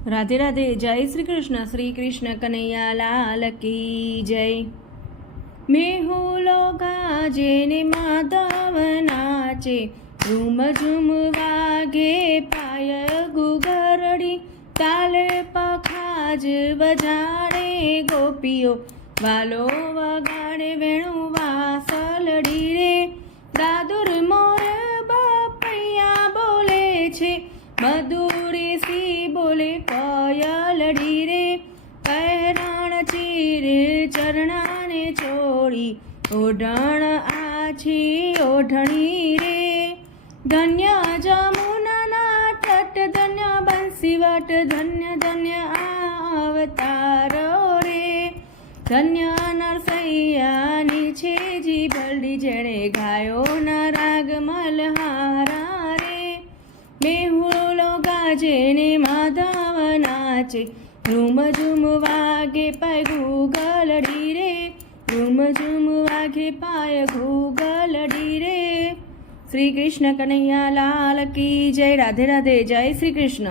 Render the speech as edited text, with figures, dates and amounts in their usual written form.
राधे राधे। जय श्री कृष्ण कन्हैया लाल की जय। मेहुलो गाजे ने माधव नाचे, झूम झूम वागे पाय गुगरड़ी, ताले पखाज बजाड़े गोपीओ, वालो वगाड़े वेणु वासलड़ी रे, दादुर मोर बपैया बोले छे, मधुरी सी बोले कोयलड़ी रे, પહેરણ ચીર ચરણાને છોડી, ઓઢણ આછી ઓઢણી રે, ધન્ય જમુનાના તટ, ધન્ય બંસીવટ, ધન્ય ધન્ય આ અવતારો રે, ધન્ય નરસૈયાની છે જી ભલડી, જેણે ગાયોના રાગ મલહારા રે, મેહુલો ગાજે ને માધવ નાચે, ઝૂમ ઝૂમ વાગે પાય ગૂગલડી રે, ઝૂમ ઝૂમ વાગે પાય ગૂગલડી રે। શ્રી કૃષ્ણ કનૈયા લાલ કી જય। રાધે રાધે। જય શ્રી કૃષ્ણ।